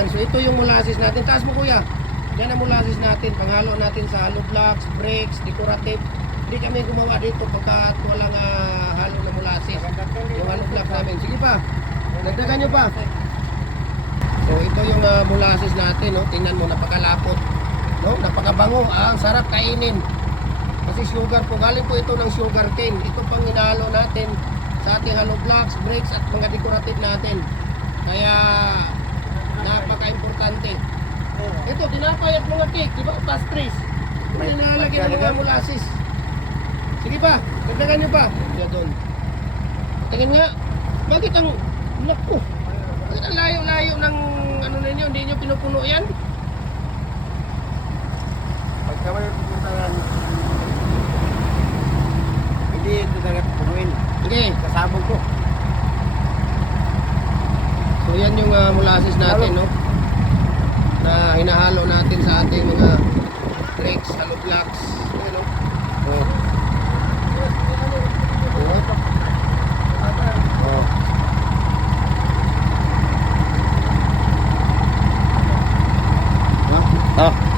Ayan, so ito yung molasses natin. Taas mo kuya. Yan ang molasses natin. Panghalo natin sa hollow blocks, brakes, decorative. Hindi kami gumawa dito pagkat walang halo na molasses. Yung hollow blocks namin. Sige pa. Dagdagan nyo pa. So ito yung molasses natin. No? Tingnan mo, napakalapot. No? Napakabango. Ang sarap kainin. Kasi sugar po. Galing po ito ng sugar cane. Ito pang hinalo natin sa ating hollow blocks, brakes at mga decorative natin. Kaya napaka-importante. Ito, tinapay at mga cake, di ba? Pastries. May nalagyan ng mga molasses. Sige pa, dagdagan nyo pa. Diyan doon. Tingin nga, bakit ang, naku, bakit ang layo-layo ng ano ninyo, hindi nyo pinupuno yan? Pagka may pupuntahan, hindi ito talaga pupunuin. Okay. Kasabog ko. So yan yung molasses natin, no? Na hinahalo natin sa ating mga brakes, hollow blocks. Ayan, no? Oh. Oh. Oh.